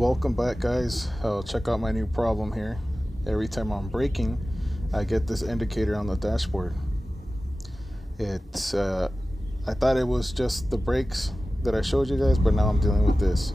welcome back, guys. Check out my new problem here. Every time I'm braking, I get this indicator on the dashboard. It's I thought it was just the brakes that I showed you guys, but now I'm dealing with this.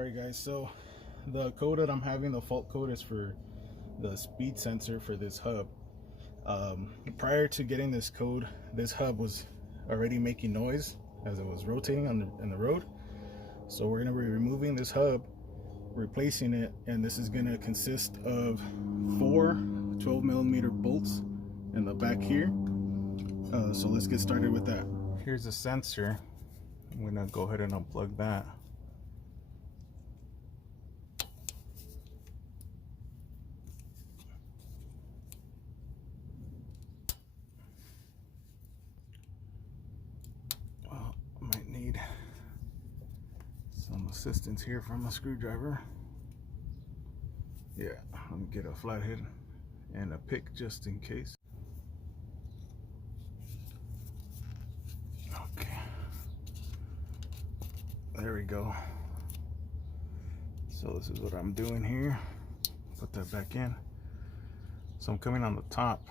Alright guys, so the code that I'm having, the fault code, is for the speed sensor for this hub. Prior to getting this code, this hub was already making noise as it was rotating on the road. So we're going to be removing this hub, replacing it, and this is going to consist of 4 12mm bolts in the back here. So let's get started with that. Here's the sensor. I'm going to go ahead and unplug that. Well, I might need some assistance here from a screwdriver. Yeah, let me get a flathead and a pick just in case. Okay, there we go. So this is what I'm doing here. Put that back in. So I'm coming on the top.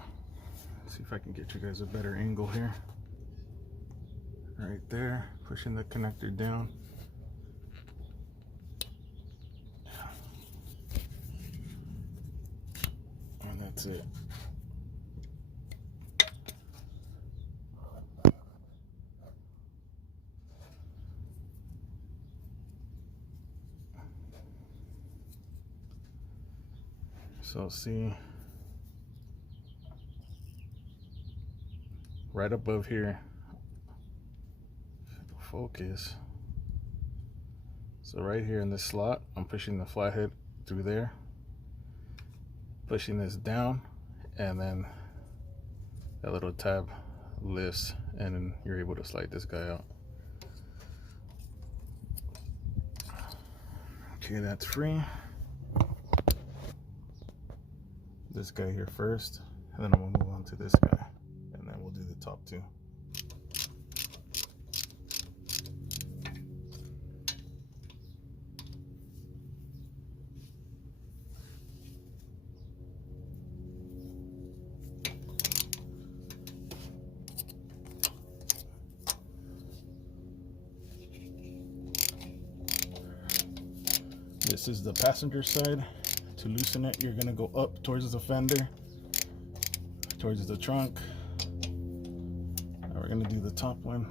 Let's see if I can get you guys a better angle here. Right there, pushing the connector down. And that's it. So see, right above here, focus. So right here in this slot, I'm pushing the flathead through there, pushing this down, and then that little tab lifts, and then you're able to slide this guy out. Okay, that's free. This guy here first, and then I'm gonna move on to this guy, and then we'll do the top two. This is the passenger side. To loosen it, you're gonna go up towards the fender, towards the trunk. Now we're gonna do the top one.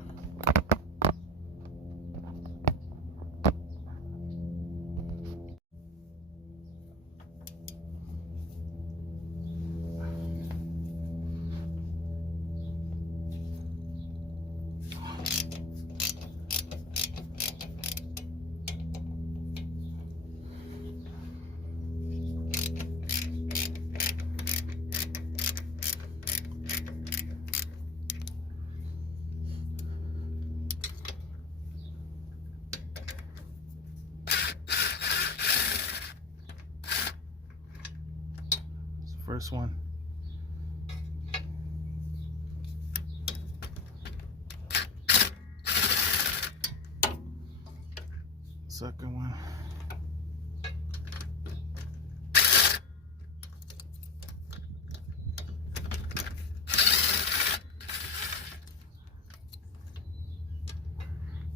First one. Second one.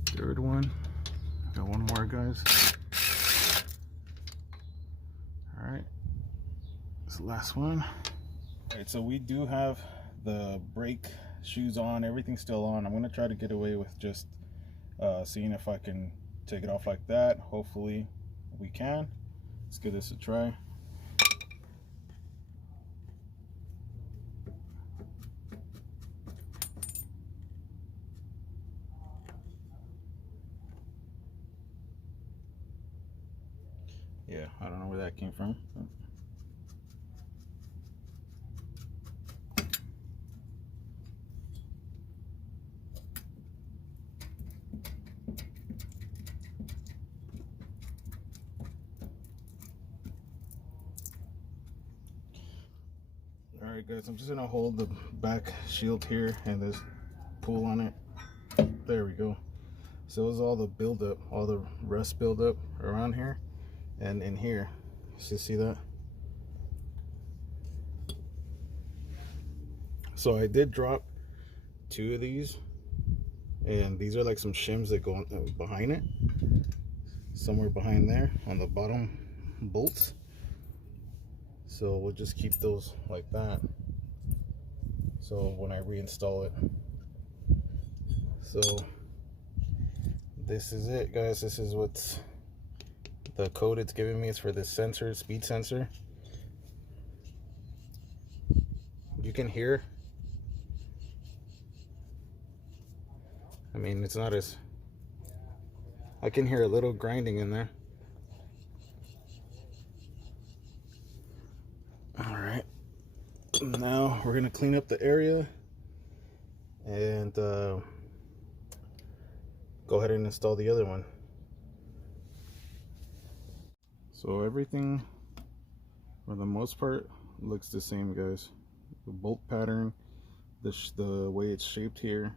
Third one. Got one more, guys. All right. This last one. All right, so we do have the brake shoes on, everything's still on. I'm gonna try to get away with just seeing if I can take it off like that. Hopefully we can. Let's give this a try. Yeah, I don't know where that came from. Alright guys, I'm just gonna hold the back shield here and this pull on it. There we go. So it was all the buildup, all the rust buildup around here and in here. So see that? So I did drop 2 of these, and these are like some shims that go behind it. somewhere behind there on the bottom bolts. So we'll just keep those like that. So when I reinstall it. So this is it, guys. This is what's the code it's giving me. It's for this sensor, speed sensor. You can hear, I mean, it's not as, I can hear a little grinding in there. All right, now we're gonna clean up the area and go ahead and install the other one. So everything, for the most part, looks the same, guys. The bolt pattern, the way it's shaped here,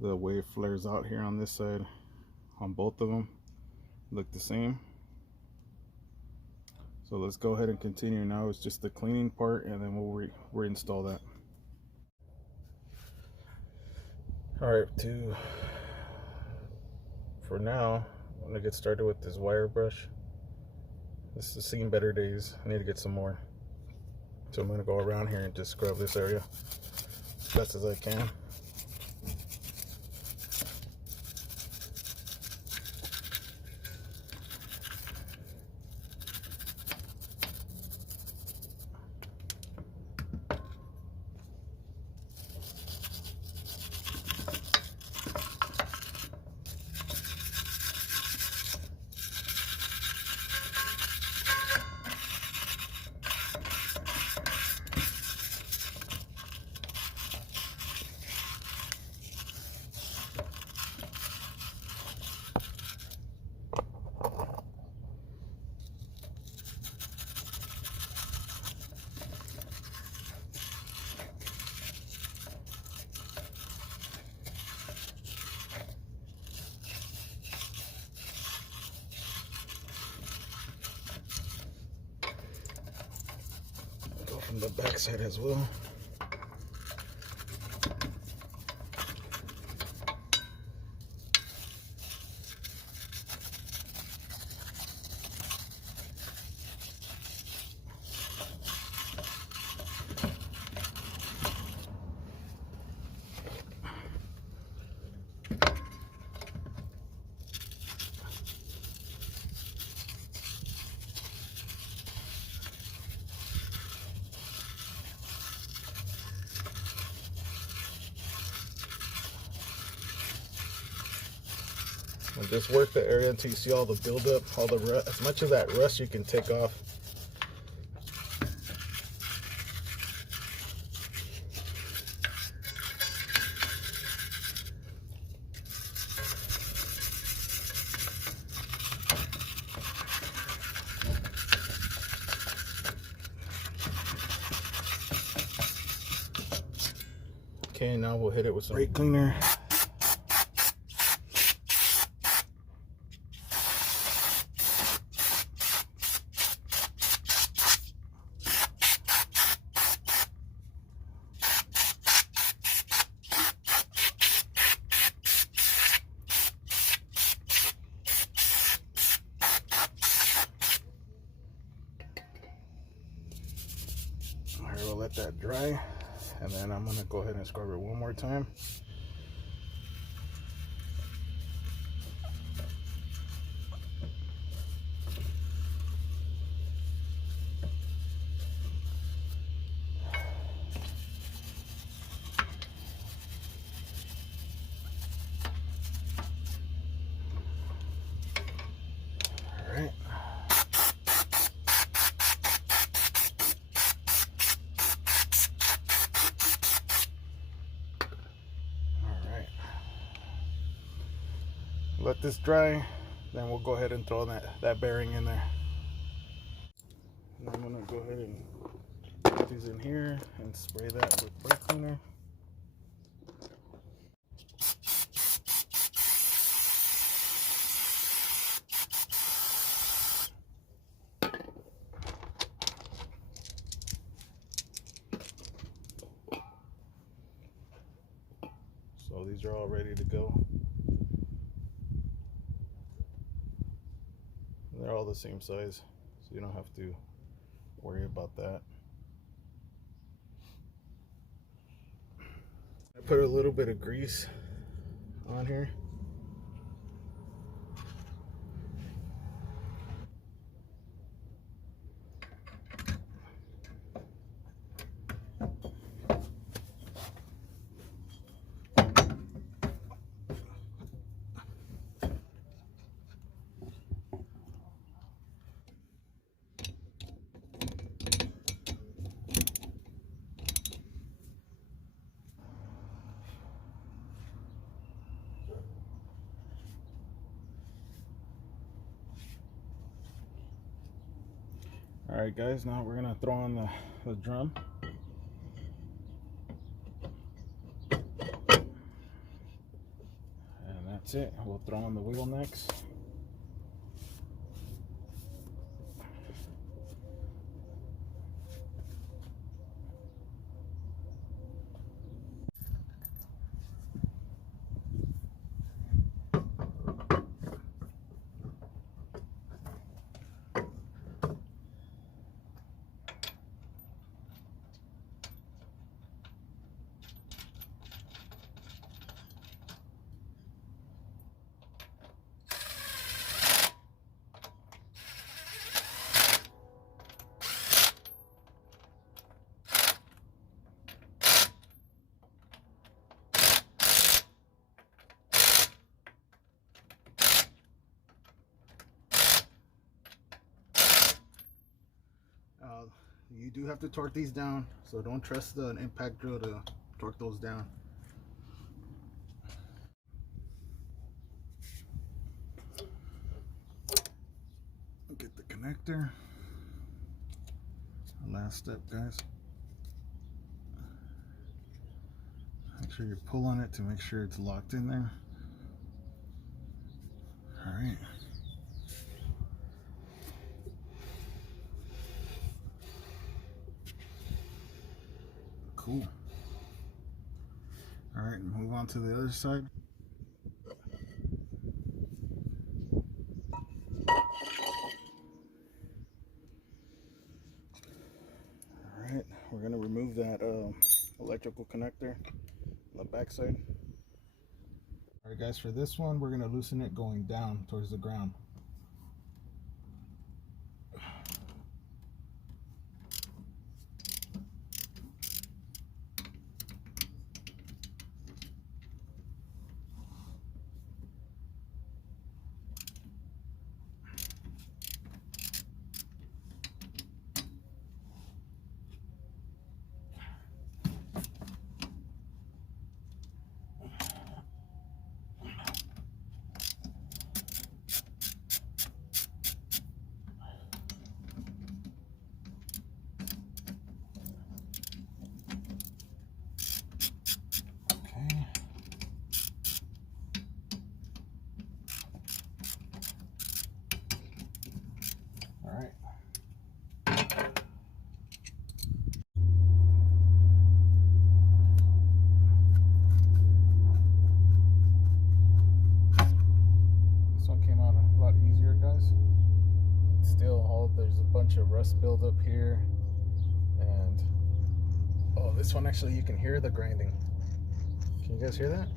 the way it flares out here on this side, on both of them, look the same. So let's go ahead and continue. Now it's just the cleaning part, and then we'll reinstall that. All right, for now, I'm gonna get started with this wire brush. This has seen better days. I need to get some more. So I'm gonna go around here and just scrub this area as best as I can. From the back side as well. And just work the area until you see all the buildup, all the rust, as much of that rust you can take off. Okay, now we'll hit it with some brake cleaner. Alright, we'll let that dry, and then I'm gonna go ahead and scrub it one more time. Alright. Let this dry, then we'll go ahead and throw that bearing in there. And I'm gonna go ahead and put these in here and spray that with brake cleaner. So these are all ready to go. They're all the same size, so you don't have to worry about that. I put a little bit of grease on here. Alright guys, now we're gonna throw on the drum. And that's it. We'll throw on the wheel next. You do have to torque these down, so don't trust the impact drill to torque those down. Get the connector. Last step, guys. Make sure you pull on it to make sure it's locked in there. All right. Cool. All right, move on to the other side. All right, we're gonna remove that electrical connector on the back side. All right, guys, for this one, we're gonna loosen it going down towards the ground. All right. This one came out a lot easier, guys. Still, there's a bunch of rust buildup here, and oh, this one actually you can hear the grinding. Can you guys hear that?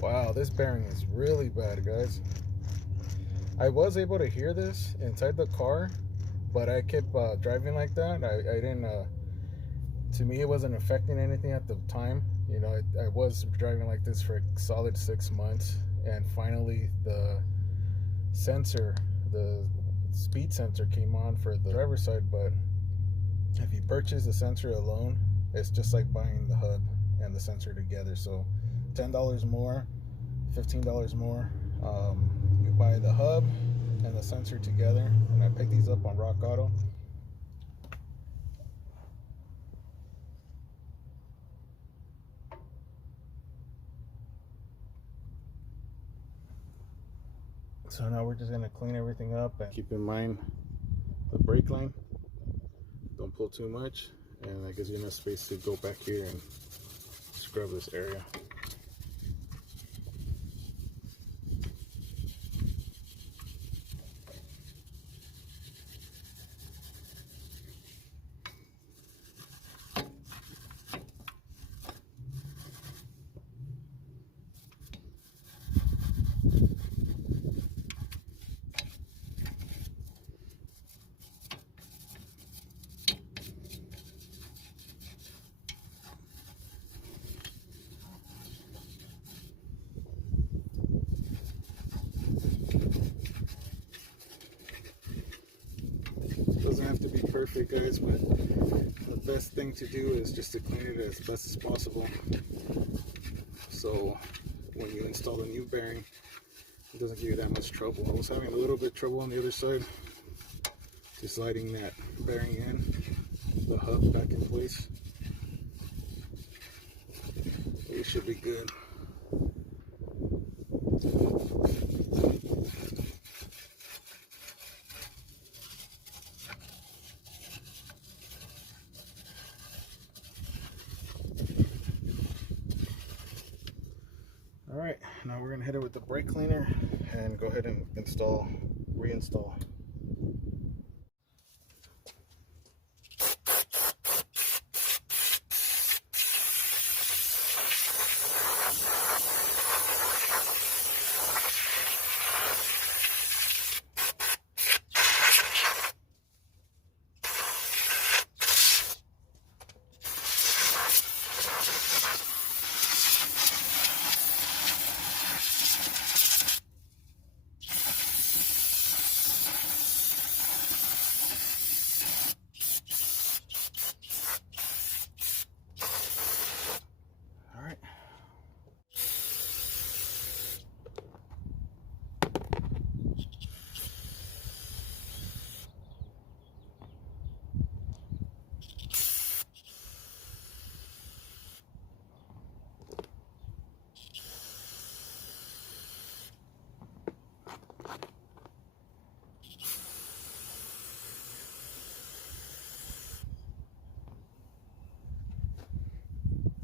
Wow, this bearing is really bad, guys. I was able to hear this inside the car, but I kept driving like that. I didn't, to me it wasn't affecting anything at the time. You know, I was driving like this for a solid 6 months, and finally the sensor, the speed sensor came on for the driver's side. But if you purchase the sensor alone, it's just like buying the hub and the sensor together. So $10 more, $15 more. You buy the hub and the sensor together, and I picked these up on Rock Auto. So now we're just gonna clean everything up, and keep in mind the brake line. Don't pull too much, and that gives you enough space to go back here and scrub this area. it, guys, but the best thing to do is just to clean it as best as possible, so when you install the new bearing, it doesn't give you that much trouble. I was having a little bit of trouble on the other side, just sliding that bearing in, the hub back in place. It should be good. Alright, now we're going to hit it with the brake cleaner and go ahead and reinstall.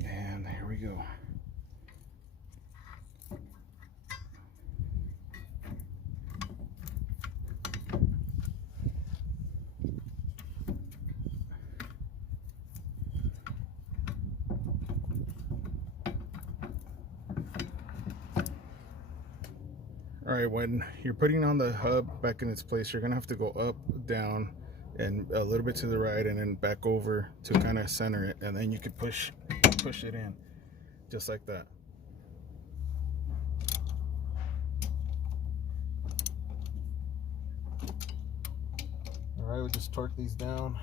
And here we go. Alright, when you're putting on the hub back in its place, you're going to have to go up, down, and a little bit to the right, and then back over to kind of center it, and then you can push it in, just like that. Alright, we'll just torque these down.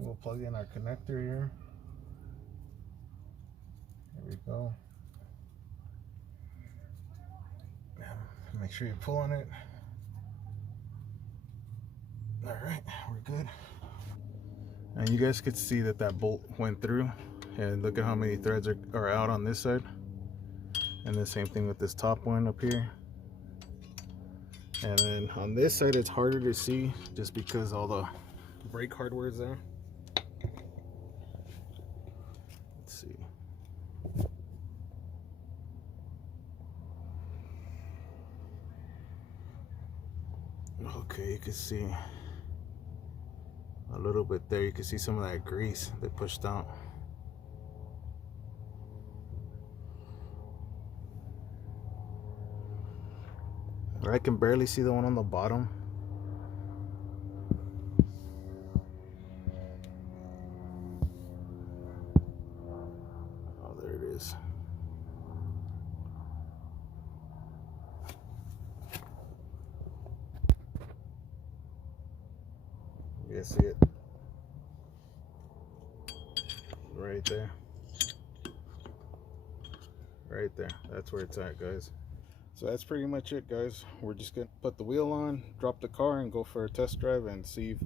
We'll plug in our connector here. There we go. Make sure you pull on it. All right, we're good. And you guys could see that that bolt went through, and look at how many threads are out on this side. And the same thing with this top one up here. And then on this side it's harder to see just because all the brake hardware is there. Let's see. Okay, you can see a little bit there. You can see some of that grease they pushed out. I can barely see the one on the bottom. Oh, there it is. You guys see it? Right there. Right there. That's where it's at, guys. So that's pretty much it, guys. We're just gonna put the wheel on, drop the car, and go for a test drive and see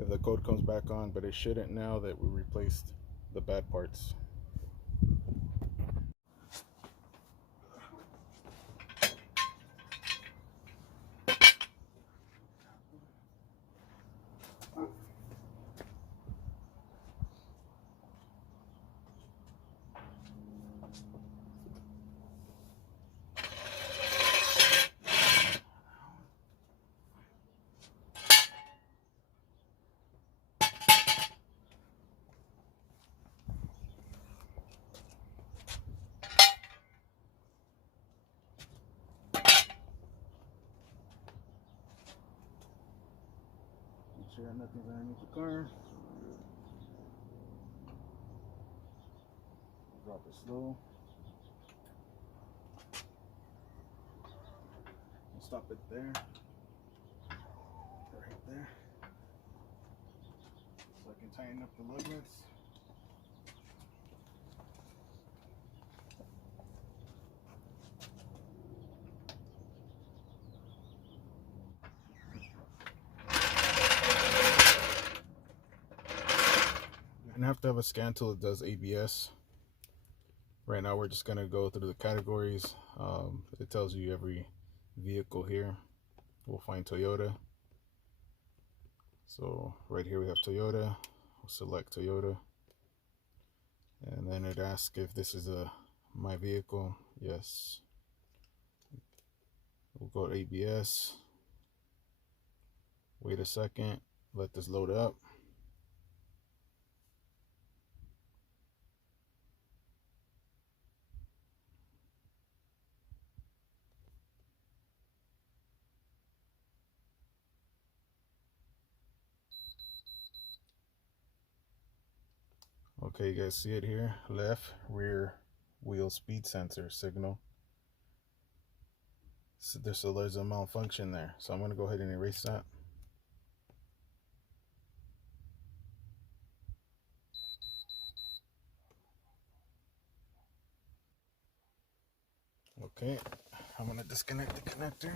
if the code comes back on, but it shouldn't now that we replaced the bad parts. sure that nothing's underneath the car. Drop it slow. I'll stop it there. Right there. So I can tighten up the lug nuts. And I have to have a scan tool that does ABS. Right now we're just going to go through the categories. It tells you every vehicle here. We'll find Toyota. So right here we have Toyota. We'll select Toyota. And then it asks if this is my vehicle. Yes. We'll go to ABS. Wait a second. Let this load up. Okay, you guys see it here? Left rear wheel speed sensor signal. So there's a malfunction there. So I'm going to go ahead and erase that. Okay, I'm going to disconnect the connector.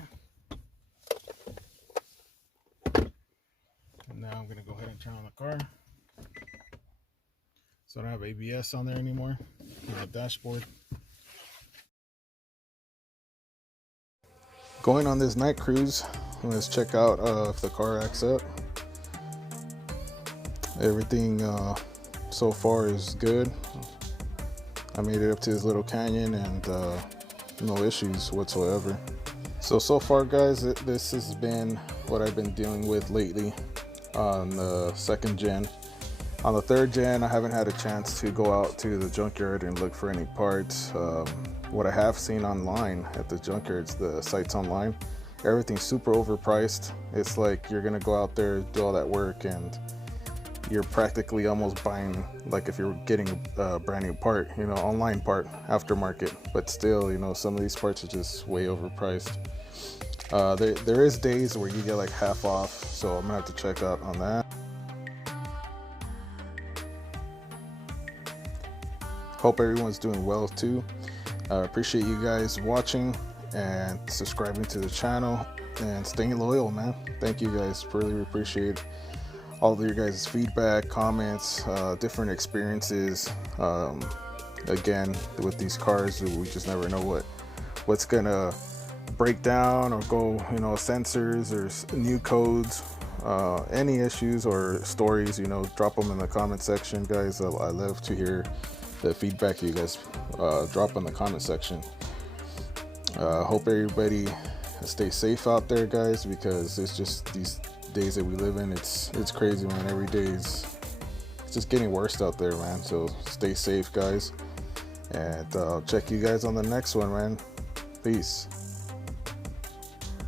And now I'm going to go ahead and turn on the car. So I don't have ABS on there anymore on the dashboard. Going on this night cruise, let's check out if the car acts up. Everything so far is good. I made it up to this little canyon and no issues whatsoever. So far guys, this has been what I've been dealing with lately on the second gen. On the third gen, I haven't had a chance to go out to the junkyard and look for any parts. What I have seen online at the junkyards, the sites online, everything's super overpriced. It's like you're gonna go out there, do all that work, and you're practically almost buying, like if you're getting a brand new part, you know, online part, aftermarket. But still, you know, some of these parts are just way overpriced. There is days where you get like half off, so I'm gonna have to check out on that. Hope everyone's doing well too. Appreciate you guys watching and subscribing to the channel and staying loyal, man. Thank you guys, really appreciate all of your guys' feedback, comments, different experiences. Again, with these cars, we just never know what's gonna break down or go, you know, sensors or new codes, any issues or stories, you know, drop them in the comment section, guys. I love to hear the feedback you guys drop in the comment section. Hope everybody stays safe out there, guys, because it's just these days that we live in, it's crazy, man. Every day it's just getting worse out there, man. So stay safe, guys, and I'll check you guys on the next one, man. Peace.